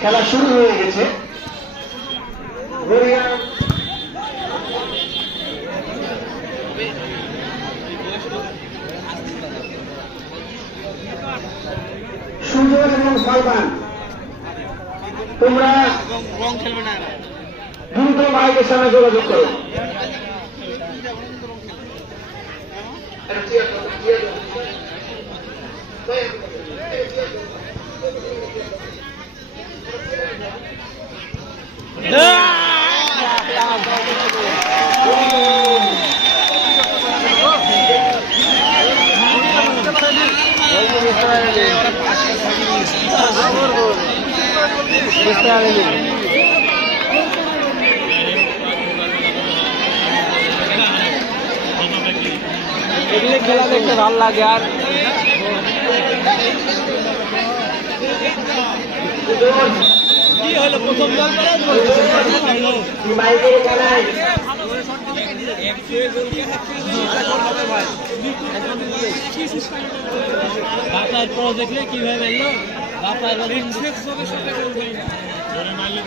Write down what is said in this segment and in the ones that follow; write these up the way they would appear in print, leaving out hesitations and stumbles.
খেলা শুরু হয়ে গেছে। সুজন এবং সালমান, তোমরা দ্রুত মাইকের সামনে যোগাযোগ করো। এগুলো খেলা দেখতে ভালো লাগে। আর কি হলো প্রথম দেখলে কিভাবে মারলো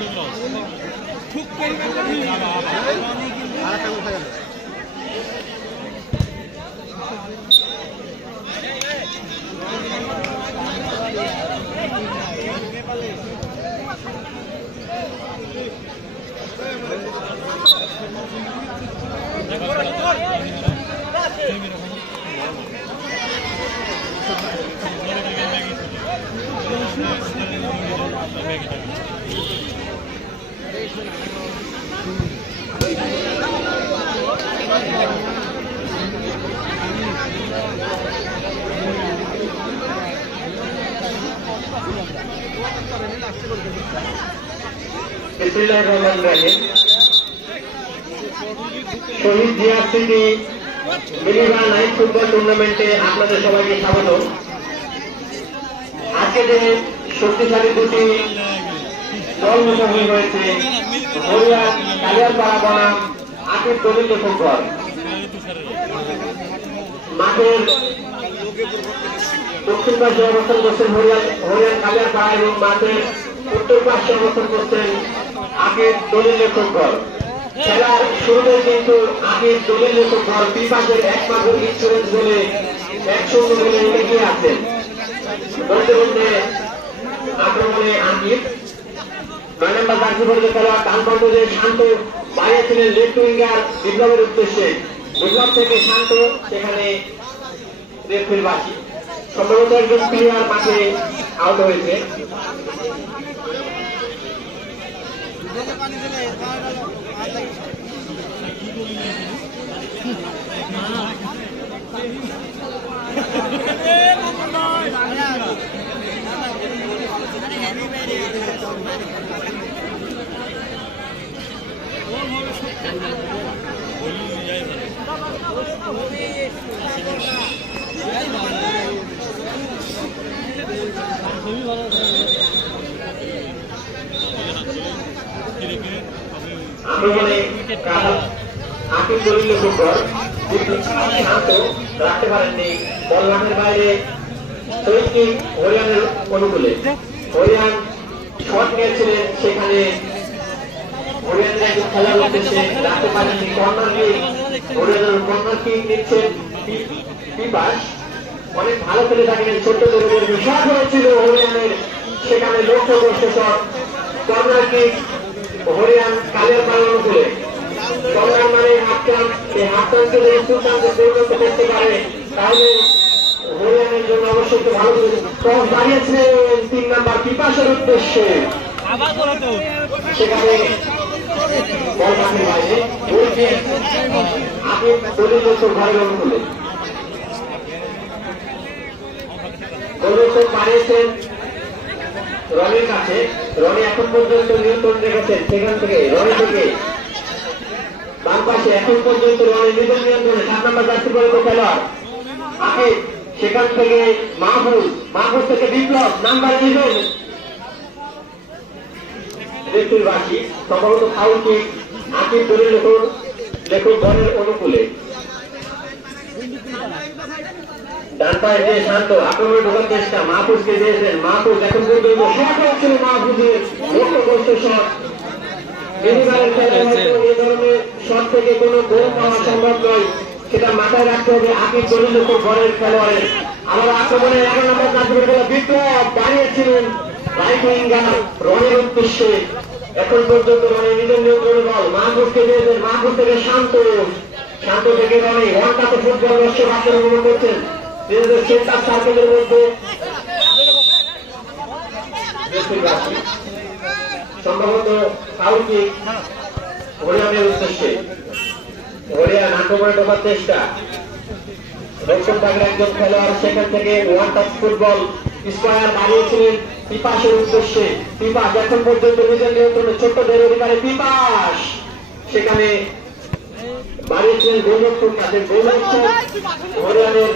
শহীদ জিয়া স্মৃতি মিলিবার নাইট ফুটবল টুর্নামেন্টে আপনাদের সবাইকে স্বাগত। আজকে যে শক্তিশালী দুটি দল মুখোমুখি হয়েছে, হরিয়ান কালিয়ারপাড়া বনাম আকিব দলিল ফুটবল। মাঠের দক্ষিণ পাশে অবস্থান করছেন হরিয়ান কালিয়ারপাড়া এবং মাঠের উত্তর পাশে অবস্থান করছেন আকিব দলিল ফুটবল। খেলার শুরুতে কিন্তু আকিব দলিল ফুটবল বিপাশের একমাত্র ইন্স্যুরেন্স বলে 1-0 বলে এগিয়ে আছেন। বলতে বলতে আক্রমণে আকিব 9 নম্বর জার্সি পরে খেলোয়াড় ডানপন্থে শান্ত বাইরে ছিলেন লেফট উইঙ্গার বিপ্লবের উদ্দেশ্যে। বিপ্লব থেকে শান্ত সেখানে রেফারিবাসী সম্ভবত একজন প্লেয়ার মাঠে আউট হয়েছে। আক্রমণে আকিব দলিল ফুটবল শান্ত রাখতে পারেননি, বল মাঠের বাইরে শহীদ হরিয়ানের অনুকূলে। হরিয়ান শট নিয়েছিলেন, সেখানে হরিয়ানের একজন খেলার উদ্দেশ্যে রাখতে পারেননি। কর্নার কিক, হরিয়ানের কর্নার কিক নিচ্ছেন বিপাশ। অনেক ভালো খেলে থাকেন ছোট্ট দলের বিষয় হয়েছিল হরিয়ানের, সেখানে লক্ষ্য করছে শট। কর্নার কিক হরিয়ান কালিয়ারপাড়া অনুকূলে। কর্নার মানে হাফটান, এই হাফটানকে যদি সুলতানকে পরিণত করতে পারে তাহলে হরিয়ানের জন্য অবশ্যই একটু ভালো টস বাড়িয়েছিলেন 3 নম্বর বিপাশের উদ্দেশ্যে। সেখানে বল মাঠের বাইরে আকিব দলিল ঘরের অনুকূলে গোলরক্ষক বাড়িয়েছেন রনির কাছে। রনি এখন পর্যন্ত নিয়ন্ত্রণ রেখেছেন, সেখান থেকে রনি থেকে বাম পাশে এখন পর্যন্ত রনি নিজের নিয়ন্ত্রণে 7 নম্বর জার্সি পরে খেলোয়াড় আকিব, সেখান থেকে মাহফুজ থেকে বিপ্লব নাম্বার 11 ব্যক্তির বাসী সম্ভবত ফাউল কিক আকিব দলিল লেখক বলের অনুকূলে। ডান পায়ে যে শান্ত আক্রমণে ঢোকার চেষ্টা মাহফুজকে দিয়েছেন, মাহফুজ এখন পর্যন্ত শট হচ্ছিল মাহফুজের লক্ষ্যগ্রস্ত শট। মিনিবারের খেলায় হয়তো এই ধরনের শট থেকে কোনো গোল পাওয়া সম্ভব নয়, সেটা মাথায় রাখতে হবে আকিব দলিল লেখক বলের খেলোয়াড়ের। আবার আক্রমণে 11 নম্বর কাশ্মীর খেলা বিপ্লব বাড়িয়েছিলেন রাইট উইঙ্গার রনির উদ্দেশ্যে। এখন পর্যন্ত রনি নিজের নিয়ন্ত্রণে বল মাহফুজকে দিয়েছেন, মাহফুজ থেকে শান্ত, শান্ত থেকে রনি ওয়ানটাতে ফুটবল দর্শক আপনারা অনুভব করছেন নিজেদের সেন্টার সার্কেলের মধ্যে। সম্ভবত ফাউল কিক হরিয়ানের উদ্দেশ্যে। হরিয়ান আক্রমণে ঢোকার চেষ্টা, রক্ষণ ভাগের একজন খেলোয়াড় সেখান থেকে ওয়ান টাচ ফুটবল স্কোয়ার বাড়িয়েছিলেন পিপাসের উদ্দেশ্যে। পিপাস এখন পর্যন্ত নিজের নিয়ন্ত্রণে ছোট্ট দের অধিকারে পিপাস সেখানে বাড়িয়েছিলেন গোলরক্ষক, তাদের গোলরক্ষক হরিয়ানের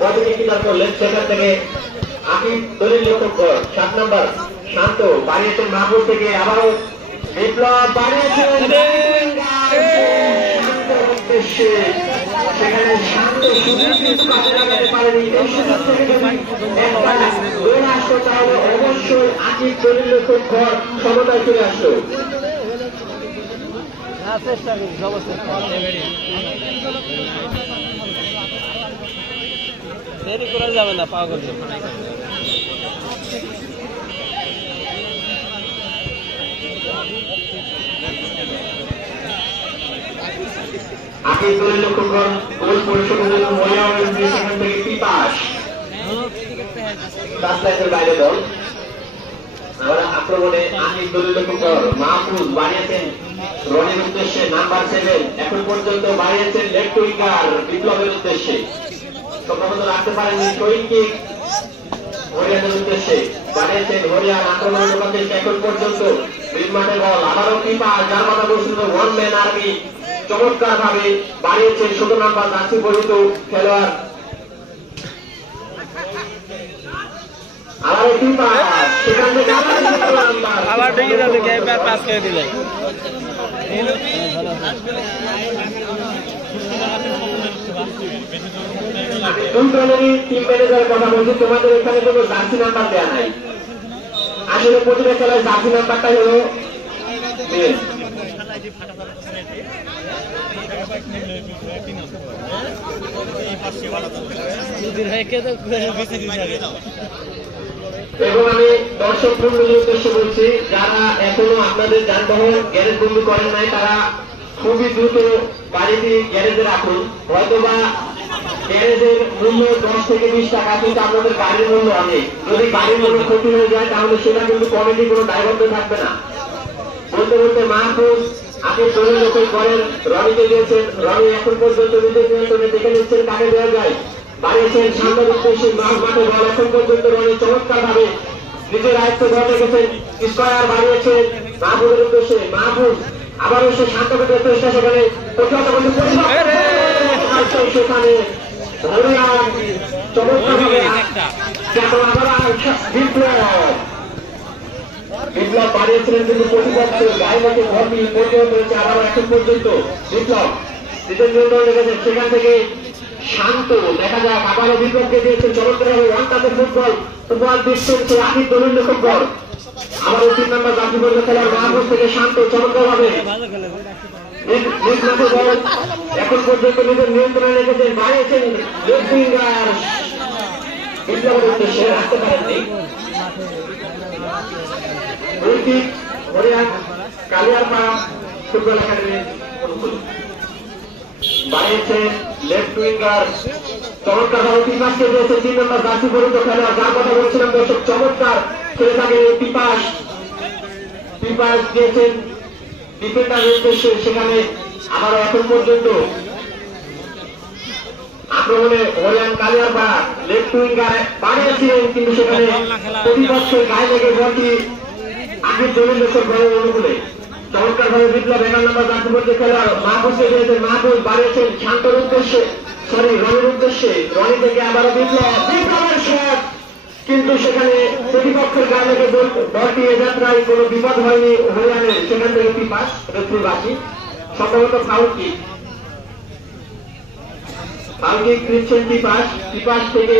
বডিকে কিনার করলেন। সেখান থেকে আকিব দলিল লেখক 7 নম্বর শান্ত বাড়িয়েছেন মাহবুব থেকে, আবারও বিপ্লব বাড়িয়েছিলেন সেখানে শান্ত সুযোগ কিন্তু কাজে লাগাতে পারেনি। এই সুযোগ থেকে যদি একটা গোল আসতো তাহলে অবশ্যই আকিব দলিল লেখক ঘর সমতায় চলে আসতো। দেরি করা যাবে না, পাগল আকিব দলিল লেখক গোল পরিশোধের জন্য সেখান থেকে পিপাস রাস্তায় বাইরে দল। আবার আক্রমণে আকিব দলিল লেখক মাহফুজ বাড়িয়েছেন রনির উদ্দেশ্যে নাম্বার 7, এখন পর্যন্ত বাড়িয়েছেন লেফট উইঙ্গার বিপ্লবের উদ্দেশ্যে, সম্ভবত রাখতে পারেননি। শহীদ কিক হরিয়ানের উদ্দেশ্যে বাড়িয়েছেন হরিয়ান আক্রমণে ঢোকার চেষ্টা, এখন পর্যন্ত মিড মাঠে বল আবারও পিপাস যার মাথা বসছিল ওয়ান ম্যান আর্মি চমৎকার ভাবে বাড়িয়েছেন 17 নম্বর জার্সি পরিহিত খেলোয়াড়। আবারও পিপাস সেখান থেকে আবার ভেঙে যাবে, ক্যাম্পার পাস করে দিলে। দুই দলেরই টিম ম্যানেজারের কথা বলছি, তোমাদের এখানে কোনো জার্সি নাম্বার দেওয়া নাই। আসলে প্রতিটা খেলায় জার্সি নাম্বারটাই হলো মেন। এবং আমি দর্শক বন্ধুদের উদ্দেশ্যে বলছি, যারা এখনো আপনাদের যানবাহন গ্যারেজ বন্ধ করেন নাই তারা খুবই দ্রুত বাড়িতে গ্যারেজে রাখুন। হয়তোবা গ্যারেজের মূল্য 10 থেকে 20 টাকা, কিন্তু আপনাদের গাড়ির মূল্য অনেক। যদি গাড়ির মূল্য ক্ষতি হয়ে যায় তাহলে সেটা কিন্তু কমিটি কোনো দায়বদ্ধ থাকবে না। বলতে বলতে মাহফুজ আকিব দলিল লেখক করেন রনিকে দিয়েছেন, রনি এখন পর্যন্ত নিজের নিয়ন্ত্রণে দেখে নিচ্ছেন কাকে দেওয়া যায়। বাড়িয়েছেন সামনের উদ্দেশ্যে মাঠে বল, এখন পর্যন্ত রনি চমৎকার ভাবে নিজের আয়ত্ত ধরে রেখেছেন। স্কোয়ার বাড়িয়েছেন মাহফুজের উদ্দেশ্যে, মাহফুজ আবারও সে শান্ত করতে চেষ্টা, সেখানে সেখানে চমৎকার ভাবে বিপ্লব বাড়িয়েছিলেন, কিন্তু প্রতিপক্ষ গায়ে মতো ভর্তি পরিণত হয়েছে। আবারও এখন পর্যন্ত বিপ্লব নিজের নিয়ন্ত্রণ রেখেছেন, সেখান থেকে শান্ত দেখা যাক আবারও বিপ্লবকে দিয়েছেন চমৎকার ভাবে ওয়ান টাচের ফুটবল ফুটবল দিচ্ছেন সে আকিব দলিল লেখক ঘর। আবারও 3 নম্বর জার্সি পরিহিত খেলার মাহফুজ থেকে শান্ত চমৎকার ভাবে এখন পর্যন্ত নিজের নিয়ন্ত্রণে রেখেছেন, বাড়িয়েছেন লেফট উইঙ্গার বিপ্লবের উদ্দেশ্যে রাখতে পারেননি। হরিয়ান কালিয়ারপাড়া ফুটবল একাডেমির অনুকূলে বাড়িয়েছেন লেফট উইঙ্গার চমৎকার ভাবে পিপাসকে দিয়েছে 3 নম্বর জার্সি পরিহিত খেলোয়াড়, যার কথা বলছিলাম দর্শক, চমৎকার খেলে থাকেন এই পিপাস দিয়েছেন ডিফেন্ডারের উদ্দেশ্যে। সেখানে আবারও এখন পর্যন্ত আক্রমণে হরিয়ান কালিয়ারপাড়া লেফট উইঙ্গার বাড়িয়েছিলেন, কিন্তু সেখানে প্রতিপক্ষের গায়ে লেগে বলটি আকিব দলিল লেখক ঘরের অনুকূলে চমৎকার ভাবে বিপ্লব 11 নম্বর জার্সি পরিহিত খেলোয়াড় মাহফুজকে দিয়েছেন, মাহফুজ বাড়িয়েছেন শান্তর উদ্দেশ্যে, রনির উদ্দেশ্যে, রনি থেকে আবারও বিপ্লবের শট কিন্তু সেখানে প্রতিপক্ষের গায়ে লেগে দলটি এ যাত্রায় কোনো বিপদ হয়নি হরিয়ানের। সেখান থেকে পিপাস বাকি সম্ভবত ফাউকি নিচ্ছেন পিপাস থেকে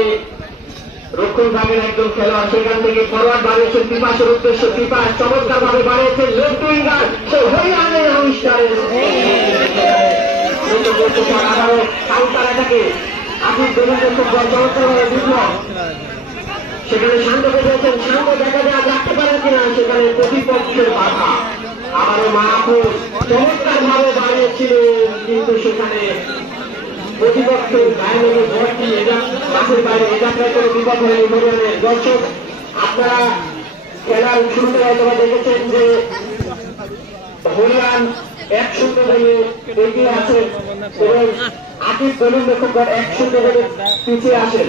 রক্ষণ ভাগের একজন খেলোয়াড়, সেখান থেকে ফরওয়ার্ড বাড়িয়েছেন পিপাসের উদ্দেশ্য। পিপাস চমৎকার ভাবে বাড়িয়েছেন লেফট উইঙ্গার হরিয়ানের অনুষ্ঠানের আবারও কাউন্টার অ্যাটাকে আফিফ দেবেন্দ্র চমৎকার ভাবে বিপ্লব সেখানে শান্তকে দিয়েছেন। শান্ত দেখা যায় রাখতে পারেন কিনা, সেখানে প্রতিপক্ষের বাধা। আবারও মাহফুজ চমৎকার ভাবে বাড়িয়েছিলেন, কিন্তু সেখানে প্রতিপক্ষের গায়ে লেগে বলটি মাঠের বাইরে এ যাত্রায় কোনো বিপদ হয়নি হরিয়ানের। দর্শক আপনারা খেলার শুরুতে হয়তো দেখেছেন যে হরিয়ান 1-0 হয়ে এগিয়ে আছেন এবং আকিব দলিল লেখকগণ 1-0 হয়ে পিছিয়ে আসেন।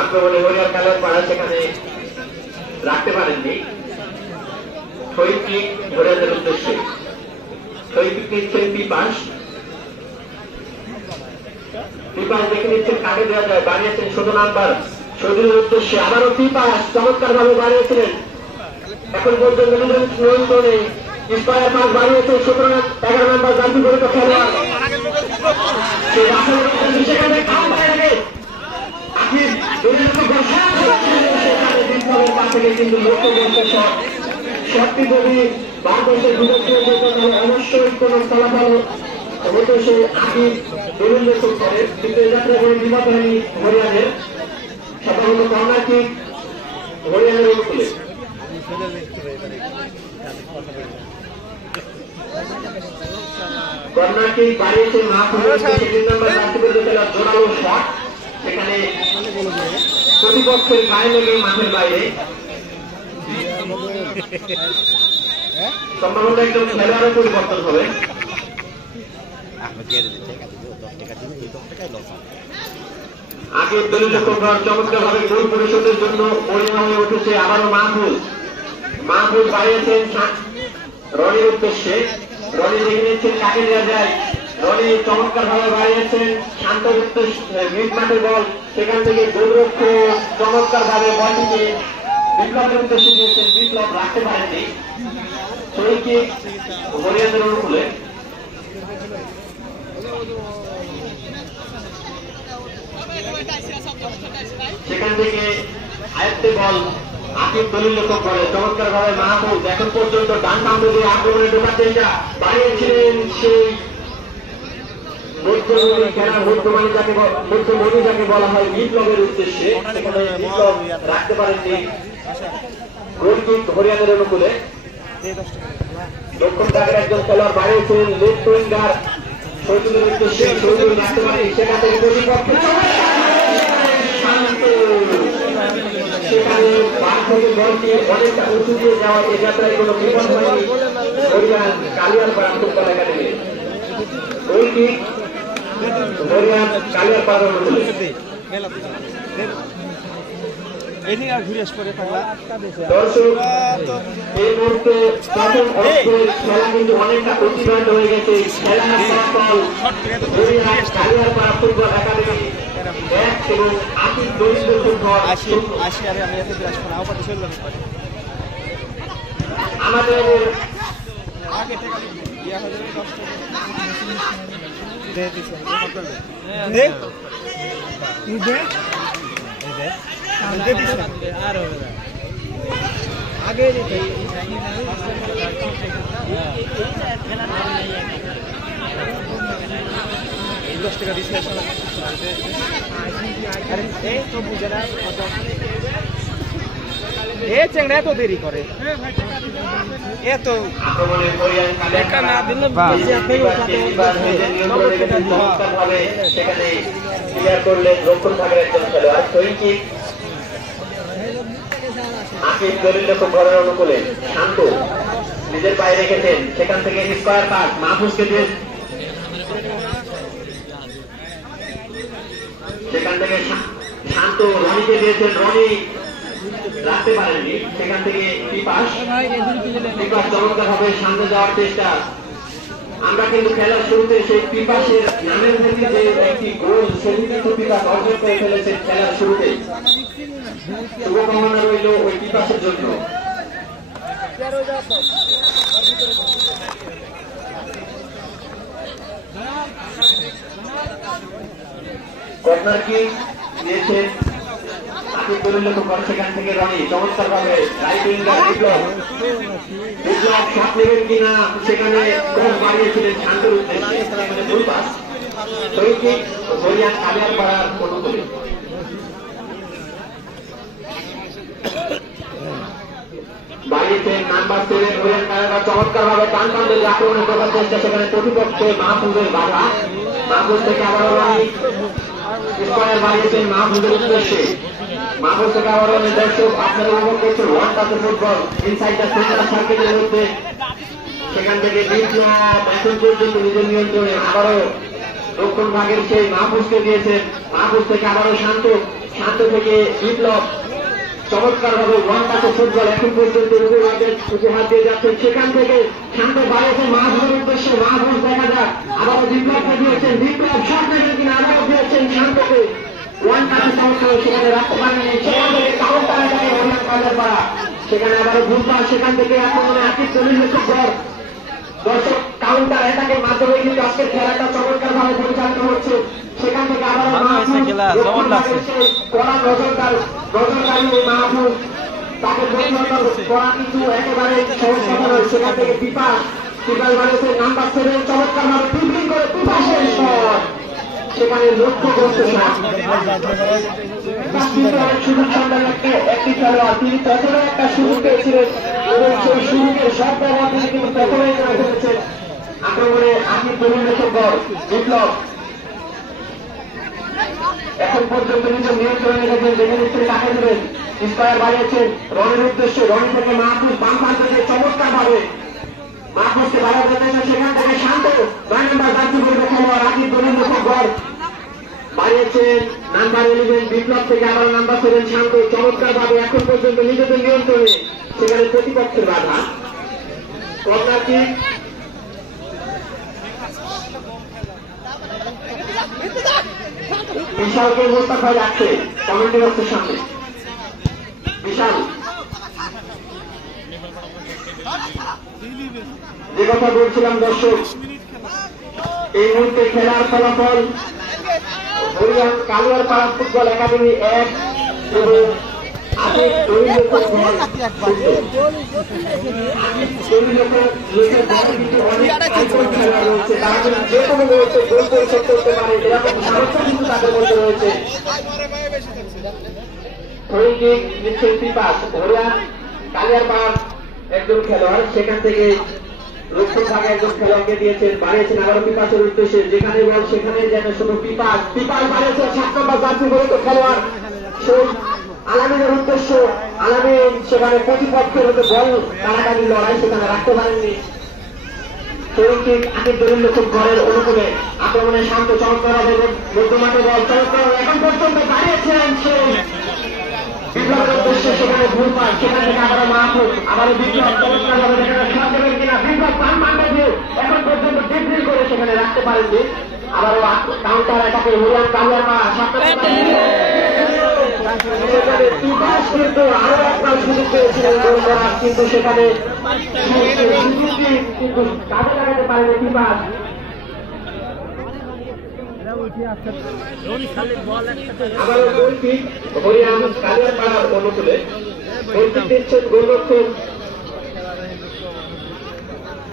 আক্রমণে হরিয়ার খেলোয়াড় পাড়া সেখানে রাখতে পারেননি। শহীদ হরিয়ানের উদ্দেশ্যে শহীদ নিচ্ছেন পিপাস দেখে নিচ্ছেন কাকে দেওয়া যায়। বাড়িয়েছেন 16 নাম্বার শহীদের উদ্দেশ্যে। আবারও পিপাস চমৎকার ভাবে বাড়িয়েছিলেন। এখন পর্যন্ত নিয়ন্ত্রণে ইন্সপায়ার পাস বাড়িয়েছে 11 নাম্বার জাতীয় গরিত খেলোয়াড়। সেখানে কিন্তু শটটি যদি বাংলাদেশের বিপক্ষে অবশ্যই কোন ফলাফল হতো সে আকিব বিভিন্ন করে, কিন্তু এ যাত্রা কোনো বিপদ হয়নি হরিয়ানের। সাধারণত কর্নার কিক হরিয়ানের অনুকূলে। কর্নার কিক বাড়িয়েছে মাহফুজ 3 নম্বর রাষ্ট্রপতি খেলার জোরালো শট, সেখানে প্রতিপক্ষের গায়ে লেগে মাঠের বাইরে। সম্ভবত একজন খেলোয়াড়ের পরিবর্তন হবে। আকিব দলিল চমৎকার ভাবে গোল পরিশোধের জন্য পরিণত হয়ে উঠেছে আবারও মাহফুজ বাড়িয়েছেন রনির উদ্দেশ্যে। রনি দেখে নিচ্ছেন কাকে দেওয়া যায়। রনি চমৎকার ভাবে বাড়িয়েছেন শান্তর উদ্দেশ্যে মিড মাঠের বল, সেখান থেকে গোলরক্ষক চমৎকার ভাবে বলটিকে বিপ্লবের উদ্দেশ্যে দিয়েছেন। বিপ্লব রাখতে পারেননি। শহীদ হরিয়ানের অনুকূলে। সেখান থেকে আয়ত্তে বল আকিব দলিল লেখক করে চমৎকার ভাবে মাহফুজ এখন পর্যন্ত ডান সামনে দিয়ে আক্রমণে ঢোকার চেষ্টা বাড়িয়েছিলেন সেই মধ্যমণি যাকে বলা হয় বিপ্লবের উদ্দেশ্যে। সেখানে বিপ্লব রাখতে পারেননি। গোলকিক হরিয়ানের অনুকূলে। দক্ষিণ ভাগের একজন খেলোয়াড় বাড়িয়েছেন লেফট উইঙ্গার শহীদুলের উদ্দেশ্যে। শহীদুল রাখতে পারেন, সেখান থেকে প্রতিপক্ষে সেখানে বাদ থেকে বলটি অনেকটা উঁচু দিয়ে যাওয়া এ যাত্রায় কোনো বিপদ হয়নি হরিয়ান কালিয়ারপাড়া ফুটবল একাডেমি। গোলকিক হরিয়ান কালিয়ারপাড়া অনুকূলে। দর্শক এই মুহূর্তে প্রথম অর্থের খেলা কিন্তু অনেকটা অতিবাহিত হয়ে গেছে। খেলার ফলাফল কালিয়ারপাড়া ফুটবল একাডেমি 1 এবং আকিব দলিল ফুটবল। আমাদের আগে টাকা দিচ্ছে তো বুঝে না চেংড়া এত দেরি করে এত দেখা না দিলে আকিব দলিল লেখক ঘরের অনুকূলে। শান্ত নিজের পায়ে রেখেছেন, সেখান থেকে স্কয়ার পাস মাহফুজকে দিয়ে সেখান থেকে শান্ত রনিকে দিয়েছেন। রনি রাখতে পারেননি, সেখান থেকে পিপাস চমৎকার ভাবে সামনে যাওয়ার চেষ্টা। আমরা কিন্তু খেলার শুরুতে সেই পিপাসের নামের প্রতি যে একটি গোল সেটি কিন্তু পিপাস অর্জন করে ফেলেছে খেলার শুরুতেই। শুভকামনা রইল ওই পিপাসের জন্য। কর্নার কি দিয়েছেন আকিব দলিল লক্ষ্য, সেখান থেকে রনি চমৎকার ভাবে রাইটিং বিপ্লব শট নেবেন কিনা, সেখানে ক্রস বাড়িয়েছিলেন শান্তর উদ্দেশ্যে, ভুল পাস। শহীদ হরিয়ান কালিয়ার পাড়ার অনুকূলে বাড়িয়েছেন নাম্বার 7 হরিয়ান কালিয়ার, চমৎকার ভাবে টান টান আক্রমণে করার চেষ্টা, সেখানে প্রতিপক্ষে মাহফুজের বাধা। মাহফুজ থেকে আবারও রনি স্কোয়ার বাড়িয়েছেন মাহফুজের উদ্দেশ্যে। মাহফুজ থেকে আবারও দর্শক আপনারা উপভোগ করছেন ওয়ান টাচে ফুটবল ইনসাইড দ্য সেন্টার সার্কেলের মধ্যে। সেখান থেকে বিপ্লব এখন পর্যন্ত নিজের নিয়ন্ত্রণে আবারও দক্ষিণ ভাগের সেই মাহফুজকে দিয়েছেন। মাহফুজ থেকে আবারও শান্ত, শান্ত থেকে বিপ্লব চমৎকার ভাবে ওয়ান টাচে ফুটবল এখন পর্যন্ত হাত দিয়ে যাচ্ছেন। সেখান থেকে শান্ত বাড়িয়েছেন মাহফুজের উদ্দেশ্যে। মাহফুজ দেখা যাক আবারও বিপ্লবকে দিয়েছেন, বিপ্লব শট নেবেন কিনা, আবারও দিয়েছেন শান্তকে। ওয়ান টাচে চমৎকার সেখানে রাখতে পারেননি, সেখান থেকে কাউন্টার এটাকে হরিয়ান কালের পাড়া, সেখানে আবারও ভুল পাস। সেখান থেকে আক্রমণে আকিব দলিল লক্ষ্য। দর্শক কাউন্টার এটাকের মাধ্যমে কিন্তু আজকের খেলাটা চমৎকার ভাবে পরিচালিত হচ্ছে। সেখান থেকে আবারও মাহফুজ কড়া নজরদারি মাহফুজ তাকে করা কিন্তু একেবারে সহজ কথা নয়। সেখান থেকে পিপাস বাড়িয়েছে নাম্বার 7 চমৎকার ভাবে ফিল্ডিং করে পিপাসের শট, সেখানে লক্ষ্যগ্রস্ত শট। সুযোগ সন্ধান একটি খেলোয়াড়, তিনি প্রথমে একটা সুযোগ পেয়েছিলেন এবং সেই সুযোগের সব ব্যবহার তিনি কিন্তু প্রথমেই করে ফেলেছেন। আক্রমণে আকিব দলিল লক্ষ্য বিপ্লব এখন পর্যন্ত নিজের নিয়ন্ত্রণে রেখেছেন, দেখে নিচ্ছেন কাকে দেবেন। স্কোয়ার বাড়িয়েছেন রনির উদ্দেশ্যে, রনি থেকে মাহফুজ বাম পাশ থেকে চমৎকার ভাবে মাহফুজকে বাড়াতে চাইছেন। সেখান থেকে শান্ত 9 নম্বর জার্সি পরিবে খেলোয়াড় আকিব দলিল লক্ষ্য বাড়িয়েছেন নাম্বার 11 বিপ্লব থেকে আবার নাম্বার 7 শান্ত চমৎকার ভাবে এখন পর্যন্ত নিজেদের নিয়ন্ত্রণে, সেখানে প্রতিপক্ষের বাধা। কর্নার কিক বিশালকে মোস্তাফা যাচ্ছে কমেন্টে বক্সের সামনে। বিশাল যে কথা বলছিলাম দর্শক, এই মুহূর্তে খেলার ফলাফল হরিয়ান কালিয়ার পাড়া ফুটবল একাডেমি 1 এবং আকিব দলিল লক্ষ্য তারা কিন্তু যে কোনো মুহূর্তে গোল পরিশোধ করতে পারে, এরকম সামর্থ্য কিন্তু তাদের মধ্যে রয়েছে। হরিয়ান কালিয়ার পাড়ার একজন খেলোয়াড়, সেখান থেকে লক্ষ্য ভাগে একজন খেলোয়াড়কে দিয়েছেন, বাড়িয়েছেন আবারও পিপাসের উদ্দেশ্যে, যেখানে বল সেখানে যেন শুধু পিপাস বাড়িয়েছেন 7 নম্বর জার্সি পরিহিত খেলোয়াড় আলামিনের উদ্দেশ্য। আলামিন সেখানে প্রতিপক্ষের মধ্যে বল কারাকারি লড়াই সেখানে রাখতে পারেননি। আকিব দলিল লক্ষ্য ঘরের অনুকূলে আক্রমণে শান্ত চমৎকার হবে মধ্যমাঠে বল চমৎকার এখন পর্যন্ত বাড়িয়েছেন সেই বিপ্লবের উদ্দেশ্যে, সেখানে ভুল পাস। সেখান থেকে আবারও মাহফুজ আবারও বিপ্লব চমৎকার ভাবে শট দেবেন কিনা, বিপ্লব পান মানটা দিয়ে এখন পর্যন্ত ডিগ্রি করে সেখানে রাখতে পারেননি। আবারও কাউন্টার এটাকে হরিয়ান কালিয়ার পাড়া কিন্তু আরো একবার সুযোগ পেয়েছিলেন গোল করার, কিন্তু সেখানে কিন্তু কাজে লাগাতে পারেনি পিপাস। আবারও গোল কিক হরিয়ান কালিয়ার পাড়ার অনুকূলে, গোল কিক দিচ্ছেন গোলরক্ষক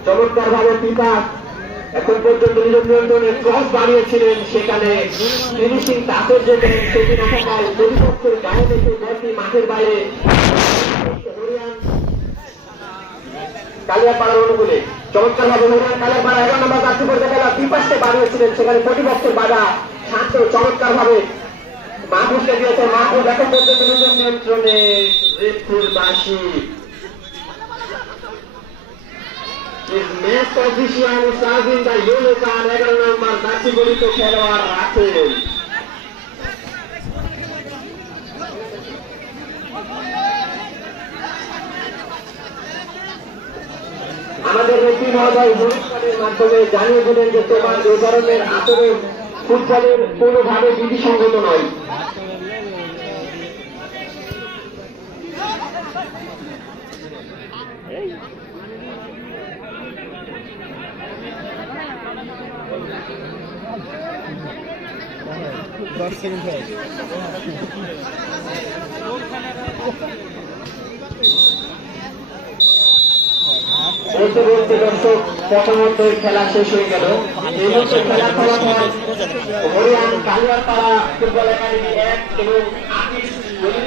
চমৎকার ভাবে পিপাস এখন পর্যন্ত নিজের নিয়ন্ত্রণে ক্রস বাড়িয়েছিলেন, সেখানে ফিনিশিং টাচের জন্য সেটি দেখা যায় প্রতিপক্ষের গায়ে দেখে বলটি মাঠের বাইরে। কালিয়াপাড়ার অনুকূলে চমৎকার ভাবে হরিয়ান কালিয়াপাড়া 11 নম্বর জার্সি পরিহিত খেলা পিপাসকে বাড়িয়েছিলেন, সেখানে প্রতিপক্ষের বাধা শান্ত চমৎকার ভাবে মাহফুজকে দিয়েছে। মাহফুজ এখন পর্যন্ত নিজের নিয়ন্ত্রণে রেফারির বাঁশি। His next position is serving the yellow card 11 number jersey পরিহিত খেলোয়াড় রাসেল। আমাদের নেত্রী মহোদয় অনুষ্ঠানের মাধ্যমে জানিয়ে দিলেন যে তোমার এ ধরনের আচরণ ফুটবলের কোনোভাবে বিধিসঙ্গত নয়। বলতে বলতে দর্শক প্রথমত খেলা শেষ হয়ে গেল। এই মুহূর্তে খেলা ফলাফল হরিয়ান কালিয়ারপাড়া ফুটবল একাডেমি 1 এবং আকিস দলিল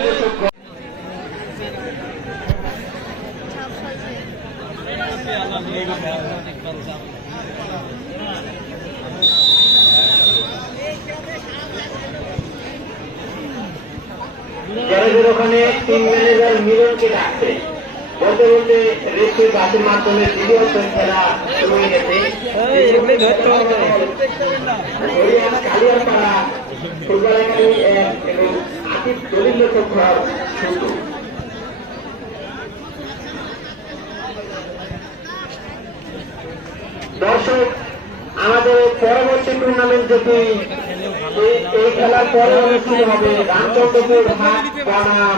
গ্যারেজের ওখানে টিম ম্যানেজার মিলনকে ডাকছে। বলতে বলতে রেফারির বাসের মাধ্যমে দ্বিতীয় খেলা শুরু হয়ে গেছে। হরিয়ান কালিয়ারপাড়া ফুটবল একাডেমি 1 এবং আকিব দলিল ঘর শুরু। দর্শক আমাদের পরবর্তী টুর্নামেন্ট যেটি এই খেলার পরে অনুষ্ঠিত হবে রামচন্দ্রপুর হাট বনাম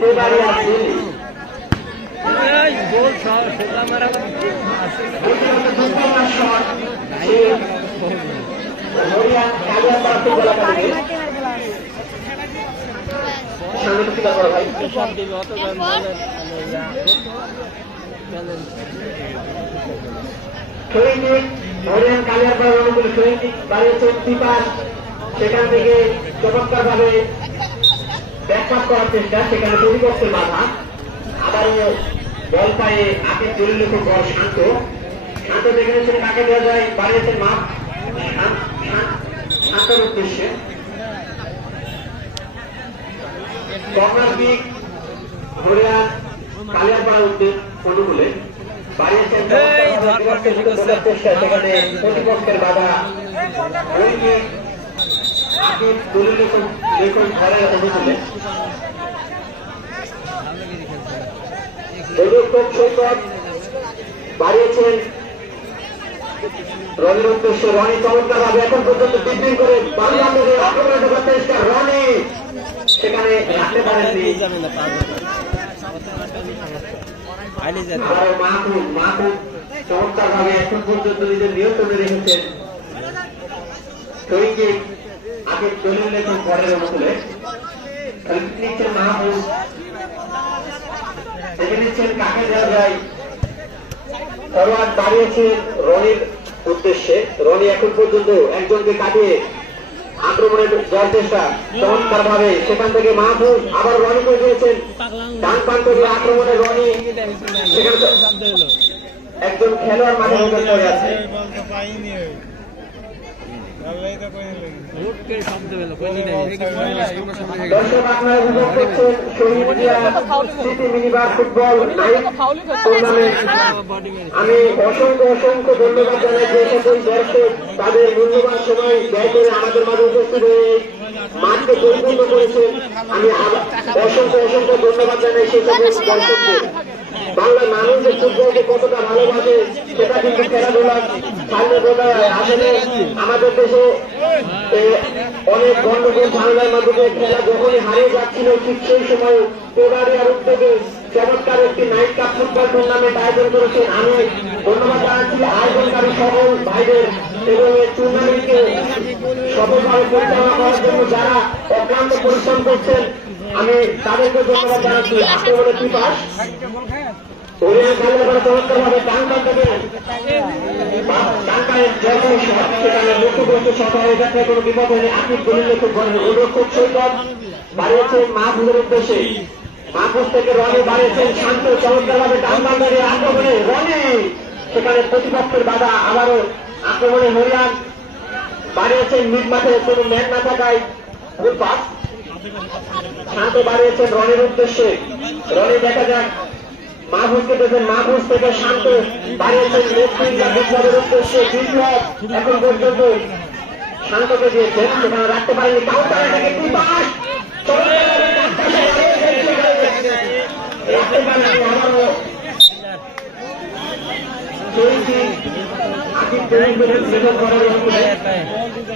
তেবাড়িয়া দিল্লি। হরিয়ান কালিয়ারপাড়া ফুটবল একাডেমি হরিয়ান কালিয়ারপাড়ার অনুকূলে সৈনিক বাড়িয়েছে তিপাস, সেখান থেকে চমৎকার ভাবে ব্যাকপাস করার চেষ্টা, সেখানে প্রতিপক্ষের বাধা। আবারও বল পায়ে আকিব দলিল খুব বড় শান্ত শান্ত দেখে নিচ্ছেন কাকে দেওয়া যায়, বাড়িয়েছেন মাপ শান্তর উদ্দেশ্যে। কর্নার কিক হরিয়ান কালিয়ারপাড়ার অনুকূলে বাড়িয়েছেন চেষ্টা, সেখানে প্রতিপক্ষের বাধা। আকিব দলিল দেখুন ঘরের অনুকূলে সৈকত বাড়িয়েছেন রনির উদ্দেশ্যে। রনি চমৎকার ভাবে এখন পর্যন্ত ডিপ্লিং করে বাংলাদেশের আক্রমণে ঢোকার চেষ্টা, রনি সেখানে রাখতে পারেননি। মাহবুব চমৎকার ভাবে এখন পর্যন্ত নিজের নিয়ন্ত্রণে রেখেছেন। শরীরকে আগে দলিল লেখন পরের অনুকূলে নিচ্ছেন মাহবুব, দেখে নিচ্ছেন কাকে দেওয়া যায়। ফরওয়ার্ড দাঁড়িয়েছে রনির উদ্দেশ্যে। রনি এখন পর্যন্ত একজনকে কাটিয়ে আক্রমণের যাওয়ার চেষ্টা চমৎকার ভাবে, সেখান থেকে মাহবুব আবার রনিকে দিয়েছেন ডান প্রান্ত দিয়ে আক্রমণে রনি, সেখানে একজন খেলোয়াড় মাঠে পড়ে আছে। দর্শক আপনারা উপভোগ করছেন Shahid Zia city minibar football night tournament. আমি অসংখ্য ধন্যবাদ জানাই যে সকল দর্শক তাদের মূল্যবান সময় ব্যয় করে আমাদের মাঝে উপস্থিত হয়ে মাঠকে পরিপূর্ণ করেছেন। আমি অসংখ্য ধন্যবাদ জানাই সেই সকল দর্শকদের। বাংলার মানুষ যে ফুটবলকে কতটা ভালোবাসে সেটা কিন্তু খেলাধুলার সামনে বোঝা যায়। আসলে আমাদের দেশে অনেক গন্ডগোল ঝামেলার মাধ্যমে খেলা যখনই হারিয়ে যাচ্ছিল, ঠিক সেই সময় তেবাড়িয়ার উদ্যোগে চমৎকার একটি নাইট কাপ ফুটবল টুর্নামেন্ট আয়োজন করেছেন। আমি ধন্যবাদ জানাচ্ছি আয়োজনকারী সকল ভাইদের এবং এই টুর্নামেন্টকে সফলভাবে পরিচালনা করার জন্য যারা অক্লান্ত পরিশ্রম করছেন আমি তাদেরকে ধন্যবাদ জানাচ্ছি। আক্রমণের তিপাস হরিয়ান কালিয়ারপাড়া চমৎকার ভাবে ডান প্রান্ত থেকে ডান পায়ের সেখানে লক্ষ্যগ্রস্ত শট হয়ে যাচ্ছে, কোনো বিপদ হয়নি। আকিব দলিল খুব অনুরক্ষক সৈকত বাড়িয়েছেন মাহবুবের উদ্দেশ্যে। মাহবুব থেকে রনি বাড়িয়েছেন শান্ত চমৎকার ভাবে ডান প্রান্তে আক্রমণে রনি, সেখানে প্রতিপক্ষের বাধা। আবারও আক্রমণে হরিয়ান বাড়িয়েছেন মিড মাঠে কোনো ম্যাচ না থাকায় ফুল পাস। শান্ত বাড়িয়েছেন রনির উদ্দেশ্যে, রনি দেখা যাক মাহবুবকে দেখেন, মাহবুব থেকে শান্ত বাড়িয়েছেন বিপ্লবের উদ্দেশ্যে। বিপ্লব এখন পর্যন্ত শান্তকে দিয়েছেন, সেখানে রাখতে পারেনি। কাউন্টার এটাকে রাখতে পারেনি। আবারও চলছে আকিব তরুণ লেখক ঘরের অনুকূলে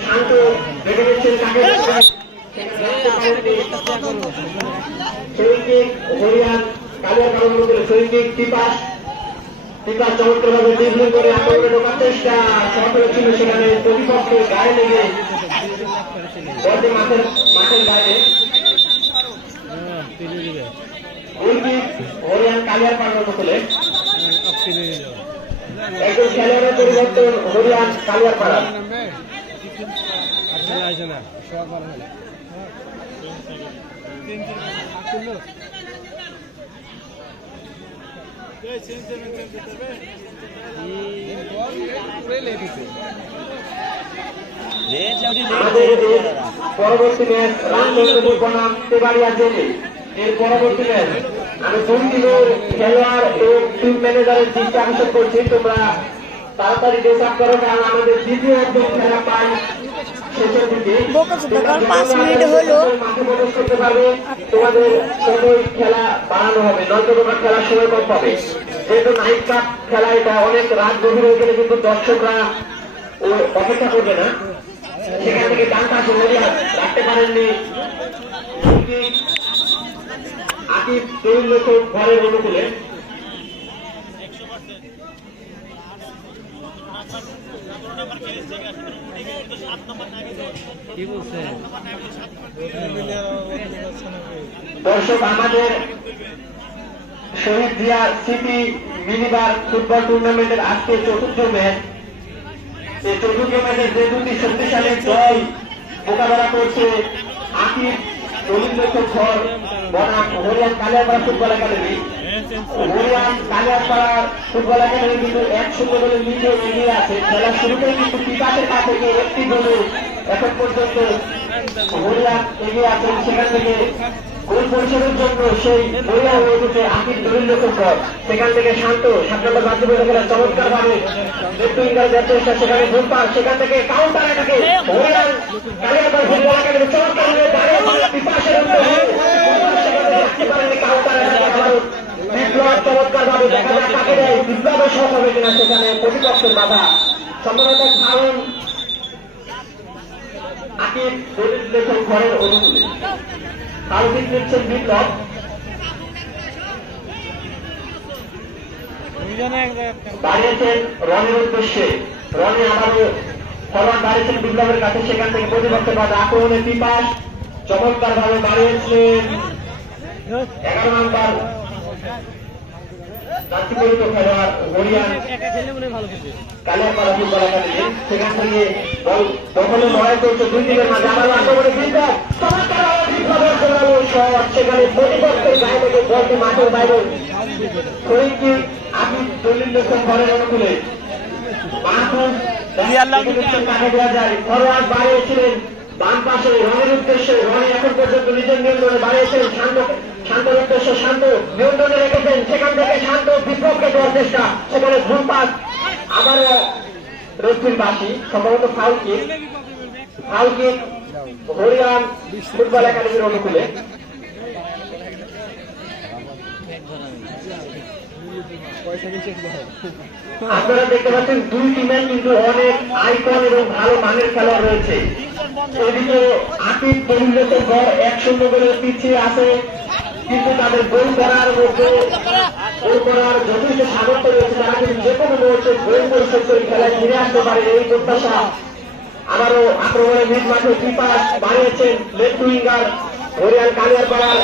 শান্ত দেখে নিচ্ছেন কাকে শহীদ হরিয়ান কালিয়া কারণ অনুকূলে শহীদ টিপাস চমৎকার ভাবে ড্রিবলিং করে আক্রমণে ঢোকার চেষ্টা সফল ছিল সেখানে প্রতিপক্ষের গায়ে লেগে বলটি মাঠের বাইরে হরিয়ান কালিয়ার পাড়ার অনুকূলে একজন খেলোয়াড়ের পরিবর্তন হরিয়ান কালিয়ার পাড়া পরবর্তী ম্যাচ রামচন্দ্র বনাম তেবাড়িয়া জেলে এর পরবর্তী ম্যাচ আমি দুই টিমের খেলোয়াড় এবং টিম ম্যানেজারের দৃষ্টি আকর্ষণ করছি তোমরা তাড়াতাড়ি ডেসাপ করো কারণ আমাদের দ্বিতীয় একদম খেলা পাই শেষের দিকে 5 মিনিট হলো মাঠে প্রবেশ করতে পারবে তোমাদের সময় খেলা বাড়ানো হবে নয়তো তোমার খেলার সময় কম পাবে যেহেতু নাইট কাপ খেলা এটা অনেক রাত গভীর হয়ে গেলে কিন্তু দর্শকরা অপেক্ষা করবে না সেখান থেকে ডান পাশে রাখতে পারেননি আকিব তরুণ লেখক ঘরের অনুকূলে দর্শক আমাদের শহীদ জিয়া সিটি মিনিবার ফুটবল টুর্নামেন্টের আজকে চতুর্থ ম্যাচ এই চতুর্থ ম্যাচে যে দুটি শক্তিশালী দল মোকাবেলা করছে আকিব তরুণ লেখক ঘর বনাম হরিয়ান Kaliapara football academy হরিয়ান Kaliapara football academy কিন্তু 1-0 গোলে নিচে এগিয়ে আছে খেলা শুরুতেই কিন্তু পিতাসের পা থেকে একটি গোলে এখন পর্যন্ত হরিয়ান এগিয়ে আছেন সেখান থেকে গোল পরিশোধের জন্য সেই হরিয়ান হয়ে উঠেছে আকিব তরুণ লেখক ঘর সেখান থেকে শান্ত 7 নম্বর বাদ্যবৃন্দ খেলা চমৎকার ভাবে চেষ্টা সেখানে ভুল পাস সেখান থেকে কাউন্টার এটাকে হরিয়ান কালিয়াপাড়া ফুটবল একাডেমি চমৎকার ভাবে পিতাসের বিপ্লব চমৎকার ভাবে দেখা যাক কাকে দেয় বিপ্লবের শট হবে কিনা সেখানে প্রতিপক্ষের বাধা সম্ভবত কারণ আকিব তরুণ লেখক ঘরের অনুকূলে কালভিক নিচ্ছেন বিপ্লব দাঁড়িয়েছেন রনের উদ্দেশ্যে রনে আবারও ফরওয়ার্ড দাঁড়িয়েছেন বিপ্লবের কাছে সেখান থেকে প্রতিপক্ষের বাধা আক্রমণে পিপাস চমৎকার ভাবে দাঁড়িয়েছিলেন 11 নম্বর জাতীয়পরিত খেলোয়াড় হরিয়ান কালিয়াপাড়া ফুটবল একাডেমি সেখান থেকে বল দখলে লড়াই করছে দুই টিমের মাঝে আবার আক্রমণে বিপ্লব বিপ্লবের জোরালো শট সেখানে প্রতিপক্ষের গায়ে থেকে বলটি মাঠের বাইরে শহীদকে আকিব তরুণ লেখক ঘরের অনুকূলে মাহফুজ কাকে দেওয়া যায় ফরওয়ার্ড বাড়িয়েছিলেন বাম পাশে রনের উদ্দেশ্যে রনে এখন পর্যন্ত নিজের নিয়ন্ত্রণে বাড়িয়েছেন শান্তর উদ্দেশ্য শান্ত নিয়ন্ত্রণে রেখেছেন সেখান থেকে শান্ত বিপ্লবকে দেওয়ার চেষ্টা সেখানে ভুল পাস আবারও রসুলবাসী সম্ভবত ফাউল কিক হরিয়ান ফুটবল একাডেমির অনুকূলে আপনারা দেখতে পাচ্ছেন দুই টিমের কিন্তু অনেক আইকন এবং ভালো মানের খেলোয়াড় রয়েছে এদিকে আকিব তরুণ লেখক ঘর 1-0 গোলে পিছিয়ে আছে কিন্তু তাদের গোল করার মধ্যে গোল করার যথেষ্ট সামর্থ্য রয়েছে তারা কিন্তু যে কোনো মুহূর্তে গোল পরিশোধ করে খেলায় ফিরে আসতে পারে এই প্রত্যাশা আবারও আক্রমণে মিড মাঠে পিপাস বাড়িয়েছেন লেফট উইঙ্গার হরিয়ান কালিয়াপাড়ার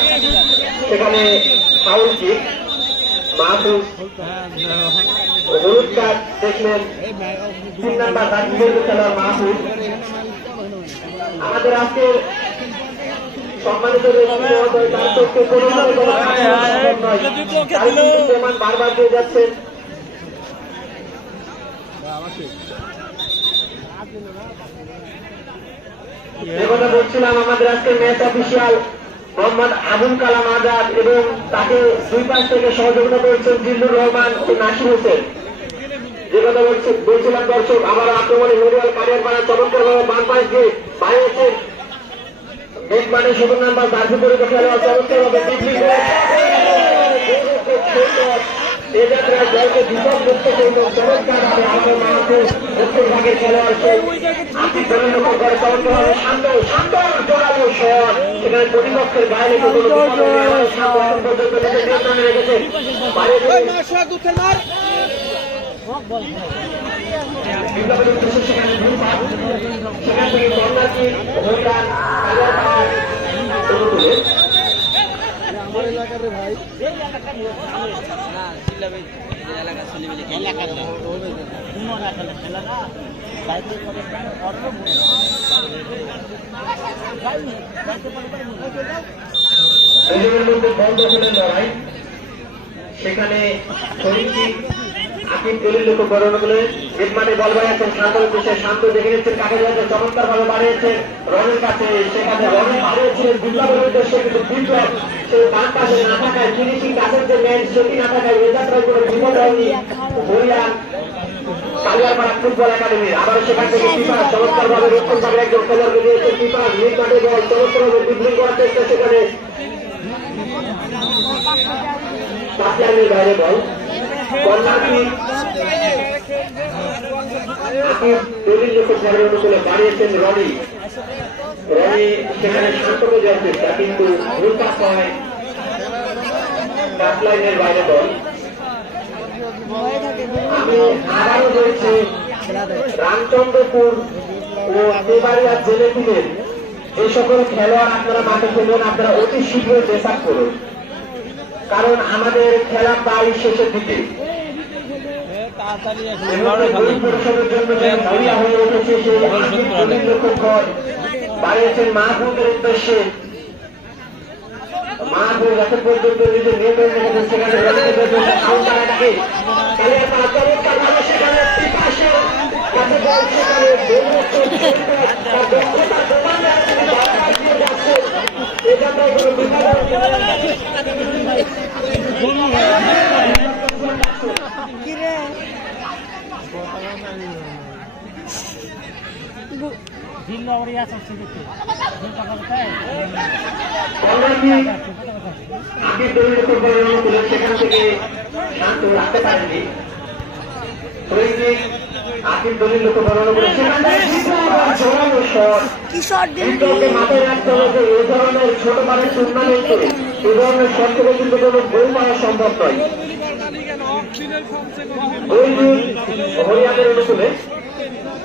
সেখানে ফাউল কিক মাহফুজ হলুদ কার্ড দেখলেন 3 নম্বর জাতীয়পরিত খেলোয়াড় মাহফুজ আমাদের আজকে সম্মানিত বারবার দিয়ে যাচ্ছেন যে কথা বলছিলাম আমাদের আজকে ম্যাচ অফিসিয়াল মোহাম্মদ আবুল কালাম আজাদ এবং তাকে দুই পাশ থেকে সহযোগিতা করেছেন জিল্লুর রহমান ও নাসির হোসেন যে কথা বলছিলাম দর্শক আবার আক্রমণে হরিয়াল কালিয়াপাড়া চমৎকার ভাবে বাম পাশ দিয়ে বাড়িয়েছেন মিড মাঠে 17 নম্বর জাতীয়পরিত খেলোয়াড় চমৎকার ভাবে এ যাত্রায় দলকে বিপদমুক্ত করল চমৎকারভাবে আমাদের মাঠে উত্তর ভাগের খেলোয়াড় আর্থিক দলের লক্ষ্য করে চমৎকারভাবে শান্ত শান্ত জোরালো শট সেখানে প্রতিপক্ষের বাইরে কোনো বিপদ হয়নি শান্ত এখন পর্যন্ত নিজের নিয়ন্ত্রণে রেখেছে বিপ্লবের উদ্দেশ্যে সেখানে সেখান থেকে কর্নারটি হরিয়ান তুলে বন্ধ হলেন লড়াই সেখানে শরীরটি আকিব দলিল লক্ষ্য বরণ বলে মিডমাঠে বল বাড়িয়েছেন শান্তর উদ্দেশ্যে শান্ত দেখে নিচ্ছেন কাকে যাচ্ছে চমৎকার ভাবে বাড়িয়েছেন রনের কাছে সেখানে রনে বাড়িয়েছিলেন বিপ্লবের উদ্দেশ্যে কিন্তু বিপ্লব সে বাম পাশে না থাকায় ফিনিশিং কাছের যে ম্যাচ সেটি না থাকায় এ যাত্রায় কোনো বিপদ হয়নি হরিয়ান কালিয়ারপাড়া ফুটবল একাডেমির আবারও সেখান থেকে পিপাস চমৎকার ভাবে রক্ষণ ভাবে একজন খেলোয়াড়কে দিয়েছেন পিপাস মিডমাঠে বল চমৎকার ভাবে ডিবলিং করার চেষ্টা সেখানে পাঁচলাইনের বাইরে বল কর্নারটি দলিল লক্ষ্য খেলার অনুকূলে বাড়িয়েছেন রনি সেখানে শান্তকে দেওয়ার চেষ্টা কিন্তু ভুল পাস হয় পাঁচলাইনের বাইরে বল আমি আবারও রয়েছে রামচন্দ্রপুর ও দেবাড়িয়া জেলে টিমের যে সকল খেলোয়াড় আপনারা মাঠে খেলবেন আপনারা অতি শীঘ্রই ড্রেস আপ করুন কারণ আমাদের খেলা প্রায় শেষের দিকে বাড়িয়েছেন মাহবুবের উদ্দেশ্যে মাহবুব এখন পর্যন্ত নিজের নিয়ন্ত্রণ রেখেছেন সেখানে সেখানে সেখান থেকে শান্ত রাখতে পারেনি আকিব দলিল লক্ষ্য বর্ণনা করে জোরালো শট মাথায় রাখতে হবে যে এই ধরনের ছোট মানের টুর্নামেন্টে এই ধরনের শট থেকে কিন্তু কোনো গোল মারা সম্ভব নয় হরিয়ানের অনুকূলে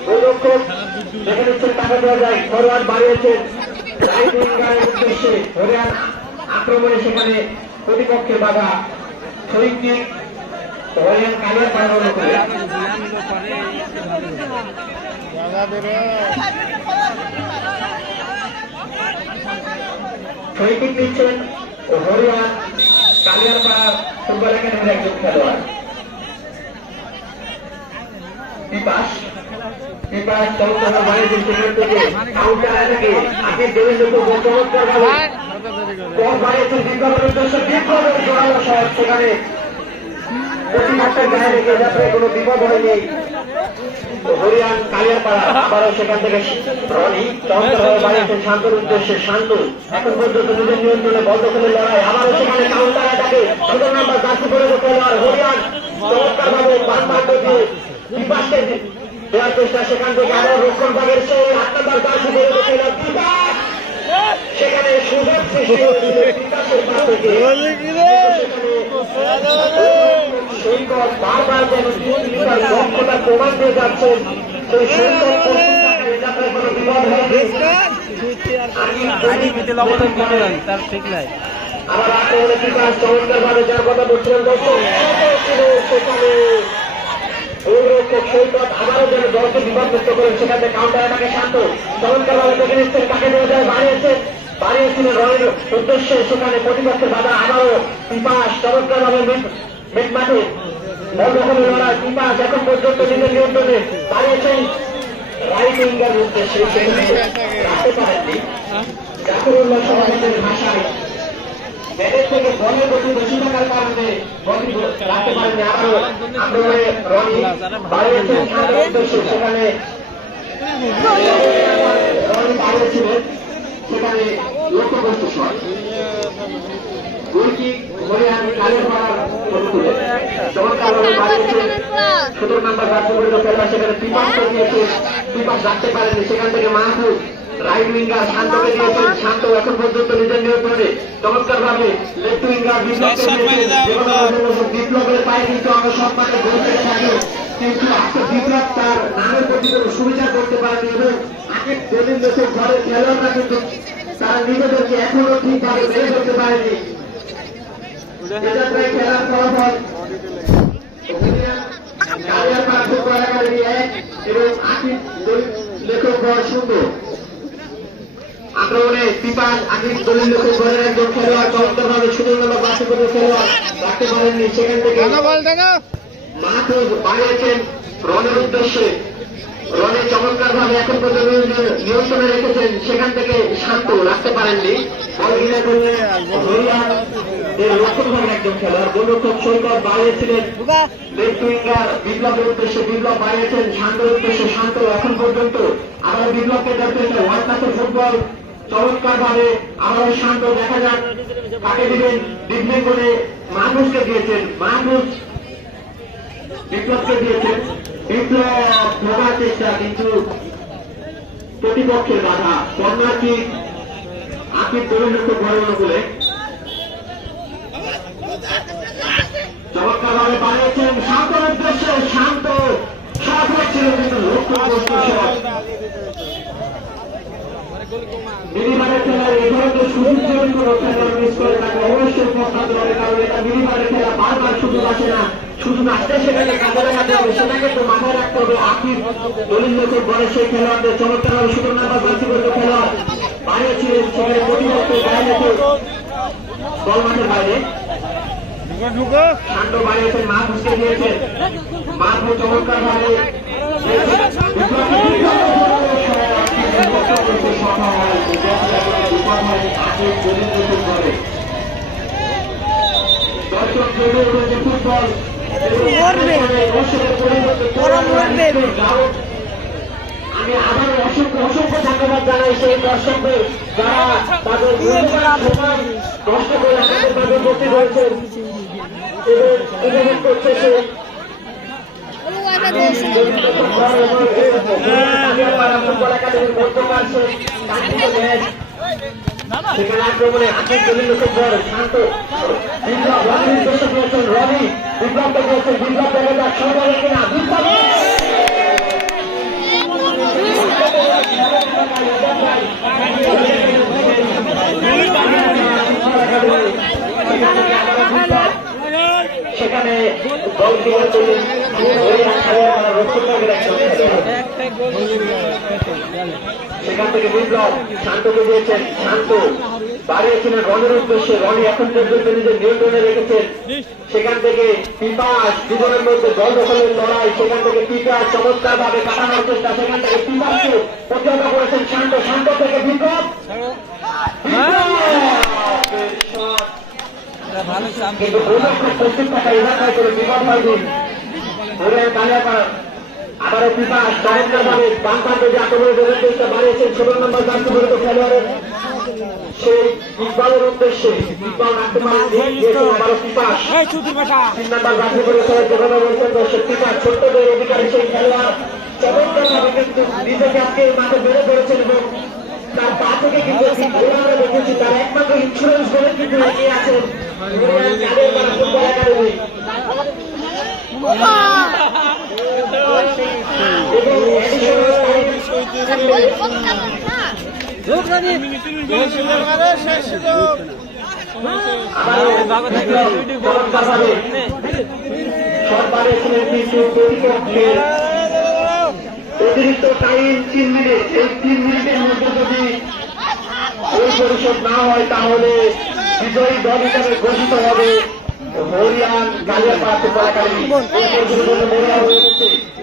গোলরক্ষক দেখে নিচ্ছেন টাকা দেওয়া যায় ফরওয়ার্ড বাড়িয়েছেন উদ্দেশ্যে হরিয়ান আক্রমণে সেখানে প্রতিপক্ষের বাধা শরীরটি হরিয়ান কালিয়ার পাড়ার অনুকূলে শরীরটি নিচ্ছেন হরিয়ান কালিয়ার পাড়ার ফুটবল একাডেমির একজন খেলোয়াড় পিপাস চমৎকার বাড়িয়েছেন সেখান থেকে কাউন্টার থেকে আকিব দলিল লক্ষ্য চমৎকার ভাবে বাড়িয়েছেন বিপ্লবের উদ্দেশ্যে বিপ্লবের জোরালো শট সেখানে প্রতিপক্ষের গায়ে রেখে যাত্রায় কোনো বিপদ হয়নি হরিয়ান কালিয়ারপাড়া আবারও সেখান থেকে রনি চমৎকারভাবে বাড়িয়েছেন শান্তর উদ্দেশ্যে শান্ত এখন পর্যন্ত নিজের নিয়ন্ত্রণে বল দখলের লড়াই আবারও সেখানে কাউন্টার অ্যাটাকে ১৫ নম্বর জার্সি পরে খেলোয়াড় হরিয়ান চমৎকারভাবে বাম প্রান্ত দিয়ে বিপাশকে দেওয়ার চেষ্টা সেখান থেকে আবার রক্ষণ ভাগের সেই ৮ নম্বর জার্সি পরে খেলোয়াড় বিপাশ সেখানে সুযোগ সৃষ্টি হয়েছিল বিকাশের পাশ থেকে সৈকত বারবার যেন দক্ষতা প্রমাণ দিয়ে যাচ্ছেন সেই সৈকত কোনো বিপদ হয়নি আবার আক্রমণে বিকাশ চমৎকার ভাবে যার কথা বলছিলেন দর্শক সেখানে গোলরক্ষক সৈকত আবারও যেন দলকে বিপদমুক্ত করেন সেখান থেকে কাউন্টার অ্যাটাকে শান্ত চমৎকার ভাবে দেখে নিচ্ছেন কাকে দেওয়া যায় বাড়িয়েছিলেন রনের উদ্দেশ্যে সেখানে প্রতিপক্ষের বাধা আবারও পিপাস চমৎকার ভাবে মিড মাঠে বল দখলের লড়াই পিপাস এখন পর্যন্ত নিজের নিয়ন্ত্রণে বাড়িয়েছেন রাইট উইঙ্গার উদ্দেশ্যে রাখতে পারেননি জাফরুল্লাহ সমাজের ভাষায় ব্যাটের থেকে বলের গতি বেশি থাকার কারণে গতি রাখতে পারেননি আবারও আক্রমণে রনি বাড়িয়েছেন উদ্দেশ্যে সেখানে রনি বাড়িয়েছিলেন সেখানে লক্ষ্যবস্তু শট দুই কিক হরিয়ান কালিয়াপাড়ার অনুকূলে চমৎকারভাবে বাড়িয়েছেন 17 নম্বর জার্সি পরিহিত খেলোয়াড় সেখানে পিপাসকে দিয়েছে পিপাস রাখতে পারেনি সেখান থেকে মাহফুজ রাইট উইঙ্গার শান্তকে দিয়েছেন শান্ত এখন পর্যন্ত নিজের নিয়ন্ত্রণে চমৎকারভাবে লেফট উইঙ্গার বিপ্লবের পায়ে কিন্তু আমরা সব মাঠে গোল পেয়ে থাকি কিন্তু আজকে বিপ্লব তার নামের প্রতি কোনো সুবিচার করতে পারেনি এবং আগের দলিল দেশের ঘরের খেলোয়াড়রা কিন্তু তারা নিজেদেরকে এখনো ঠিকভাবে বেড়ে করতে পারেনি এযাত্রায় খেলার ফলাফল কালিয়াপাড়া ফুটবল একাডেমি 1 এবং আকিব লেখক ঘর 0। আক্রমণে পিপাস আকিব দলিল লেখক ঘরের একজন খেলোয়াড় চমৎকারভাবে 17 নম্বর বাসে করে খেলোয়াড় রাখতে পারেননি সেখান থেকে মাহফুজ বাড়িয়েছেন রনের উদ্দেশ্যে রনে চমৎকারভাবে এখন পর্যন্ত নিয়ন্ত্রণে রেখেছেন সেখান থেকে শান্ত রাখতে পারেননি বল ঘিরে করলেন লক্ষণভাবে একজন খেলোয়াড় গোলরক্ষক সৈকত বাড়িয়েছিলেন লেফট উইঙ্গার বিপ্লবের উদ্দেশ্যে বিপ্লব বাড়িয়েছেন শান্তর উদ্দেশ্যে শান্ত এখন পর্যন্ত আবার বিপ্লবকে দেখতেছে ওয়ার্ল্ড ক্লাসের ফুটবল চমৎকারভাবে আবার শান্ত দেখা যাক কাকে দিবেন ডিবলিং করে মাহফুজকে দিয়েছেন মাহফুজ বিপ্লবকে দিয়েছেন বিপ্লব ধরার চেষ্টা কিন্তু প্রতিপক্ষের বাধা কর্নার কিক আকিব দলিল লেখক ঘরের অনুকূলে চমৎকারভাবে বাড়িয়েছেন শান্তর উদ্দেশ্যে শান্ত শট হচ্ছিল কিন্তু লক্ষ্যবস্তু শট মিনিবারের খেলার এই ধরনের সুযোগ যদি কোনো খেলোয়াড় মিস করে তাকে অবশ্যই প্রস্তাব দেওয়া হবে কারণ এটা মিনিবারের খেলা বারবার সুযোগ আসে না শুধু আসতে সেটাকে কাজে লাগাতে হবে সেটাকে তো মাথায় রাখতে হবে আকিব দলিল লেখক ঘরের সেই খেলোয়াড়দের চমৎকারভাবে 17 নম্বর জার্সি পরিহিত খেলোয়াড় বাড়িয়েছিলেন সেখানে প্রতিপক্ষের গায়ে লেখে বল মাঠের বাইরে শান্ত বাড়িয়েছেন মাহফুজকে দিয়েছেন মাহফুজ চমৎকারভাবে দর্শক জেগে উঠেছে ফুটবল আমি আবার অসংখ্য অসংখ্য ধন্যবাদ জানাই সেই দর্শকদের যারা তাদের সময় নষ্ট করে আমাদের মাঝে উপস্থিত হয়েছেন এবং উপভোগ করছে সে ফুটবল একাডেমির মধ্যকার সেখানে আক্রমণে আকিব দলিল লেখক ঘর শান্ত বিপ্লব রনি উদ্দেশ্য দিয়েছেন রনি বিপ্লবকে দিয়েছেন বিপ্লব দেখা যাক সবাই কিনা বিপ্লব সেখানে বল ক্লিয়ার করলেন সেখান থেকে বিপ্লব শান্তকে দিয়েছেন শান্ত বাড়িয়েছিলেন রনের উদ্দেশ্যে রনি এখন পর্যন্ত নিজের নিয়ন্ত্রণে রেখেছেন সেখান থেকে পিপাস দুজনের মধ্যে দল দখলের লড়াই সেখান থেকে পিপাস চমৎকার ভাবে কাটানোর চেষ্টা সেখান থেকে পিপাসকে প্রতিহত করেছেন শান্ত শান্ত থেকে বিপ্লব কিন্তু প্রস্তুত থাকা এলাকায় করে বিপদ হয়নি আবারও পিপাস চমৎকার ভাবে বাম প্রান্তে যে আক্রমণের চেষ্টা বাড়িয়েছেন 17 নম্বর জার্সি পরিহিত খেলোয়াড়ের সেই ইকবালের উদ্দেশ্যে ইকবাল রাখতে পারেন আবারও পিপাস 3 নম্বর জার্সি পরিহিত খেলোয়াড় পিপাস ছোট্টদের অধিকারী সেই খেলোয়াড় চমৎকার ভাবে কিন্তু নিজেকে আজকে মাঠে বেড়ে ধরেছেন এবং তার পা থেকে কিন্তু আমরা দেখেছি তার একমাত্র ইন্স্যুরেন্স বলে কিন্তু এগিয়ে আছেন ফুটবল একাডেমি অতিরিক্ত টাইম 3 মিনিট এই 3 মিনিটের মধ্যে যদি ওই পরিশোধ না হয় তাহলে বিজয়ী দল হিসাবে ঘোষিত হবে হরিয়ান কালিয়াপাড়া ফুটবল একাডেমি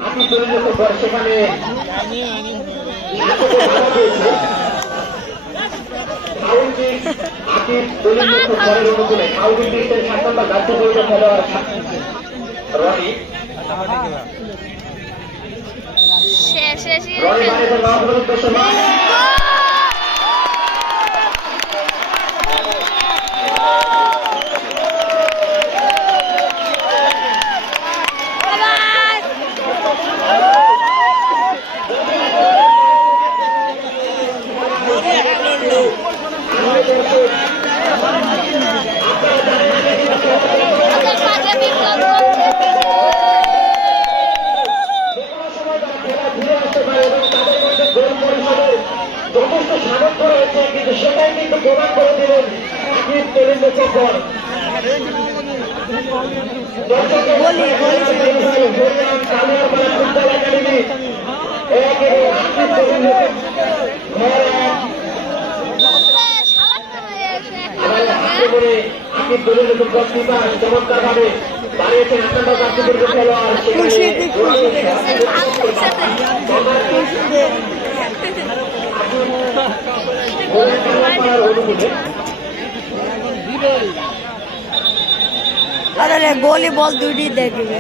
আকিব দলিল লেখক ঘর সেখানে আকিব দলিল লেখক ঘরের অনুকূলে ফাউল দিয়েছেন 7 নম্বর জার্সি পরিহিত খেলোয়াড় রনি রনি বাড়িয়েছেন মাহফুজের উদ্দেশ্যে করে আকিব দলিল ফুটবল কিপার চমৎকার ভাবে বাড়িয়েছেন আক্রান্ত কার্যকর খেলোয়াড় আরে গোলি বল দুটি দেখবে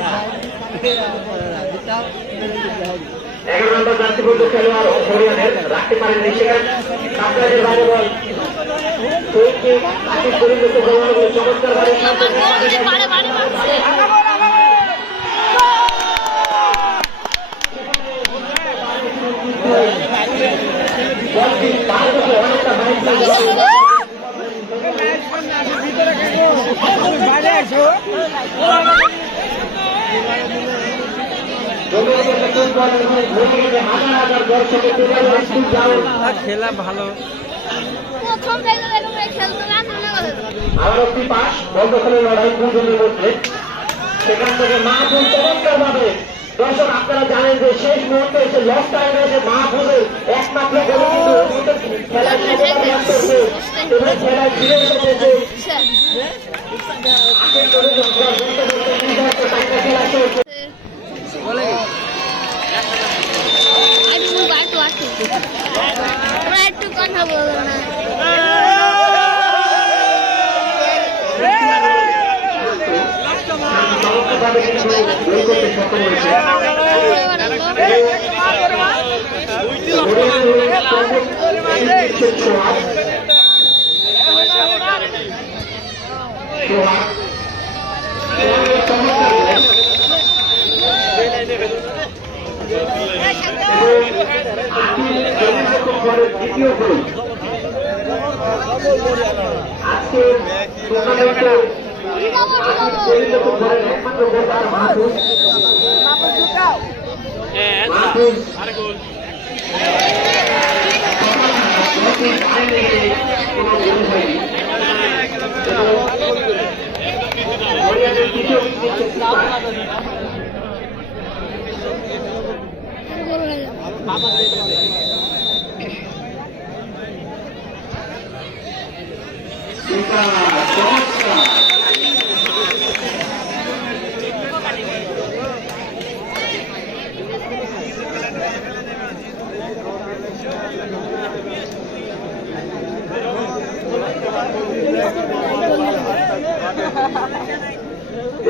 11 নম্বর জার্সিবদ্ধ খেলোয়াড় হরিয়ানের রাখতে পারেননি সেখানে কাপড়ের বাইরে বল শহীদকে আকিব দলিল ফুটবল চমৎকার ভাবে বলটি পার করে অনেকটা খেলা ভালো আবার একটি পাশ বন্ধখানের লড়াই দুজনের মধ্যে সেখান থেকে মাহফুজ চমৎকার ভাবে দর্শক আপনারা জানেন যে শেষ মুহূর্তে এসে লস টাইমে এসে মাহফুজের একমাত্র খেলায় খেলায় ফিরে এসেছে একটু কথা বলো না করতে সক্ষম হয়েছে দ্বিতীয় গোল আজকে টুর্নামেন্টে একমাত্র গোল তার মাহফুজ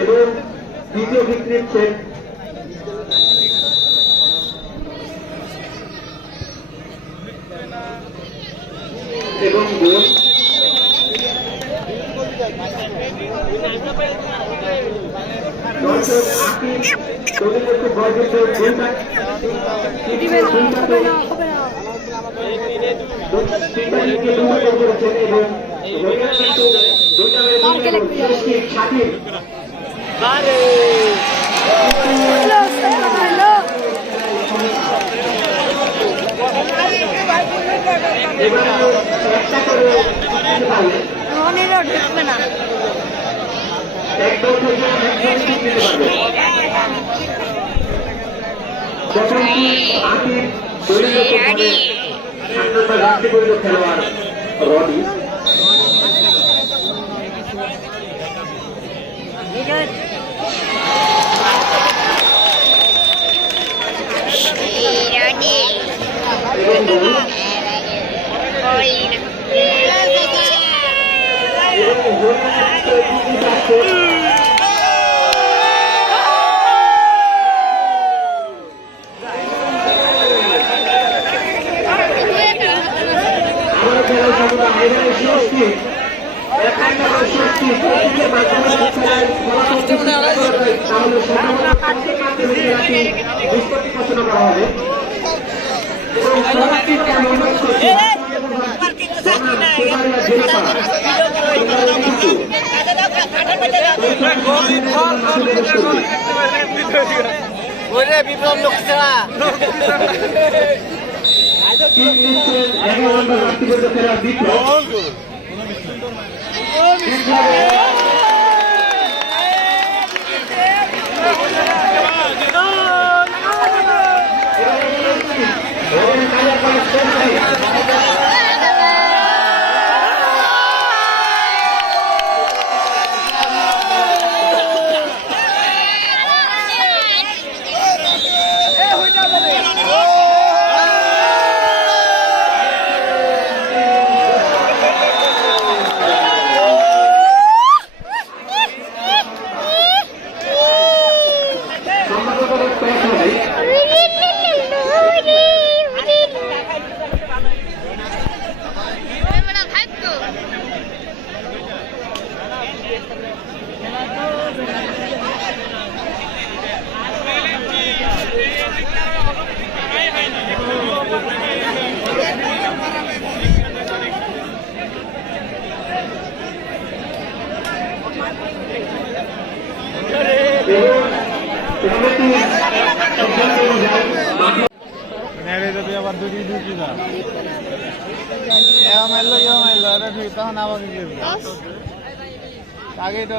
এবং দ্বিতীয় বিক্রির সেট এবং গোল দর্শক আকিব দলিলকে বর্ধিত দুইটা স্বাধীন ঢুকবে না একদম থেকে যখন আকিব দলিলকে রাখতে পড়ল খেলোয়াড় রডি বিপ্লব লোক ছাড়া আবার দুটি দুটি না মারলো এটা ঠিক তখন আবার আগে এটা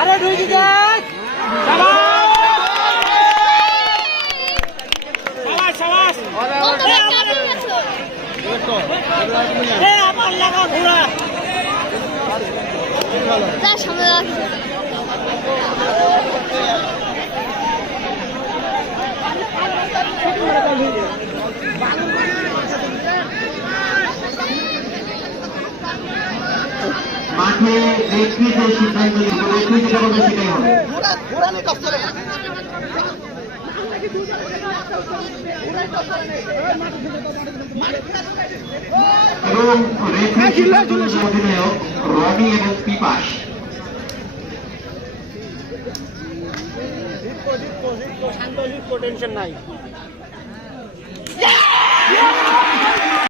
আরে দুই দিকে আমার লাগা ঘোরা তার সামনে রাখছে মাঠে রেফারি যে সিদ্ধান্ত নিল, রেফারি যেটা বলবে সেটাই হবে। এবং রেফারি অধিনায়ক রনি এবং পিপাস। শান্ত টেনশন নাই।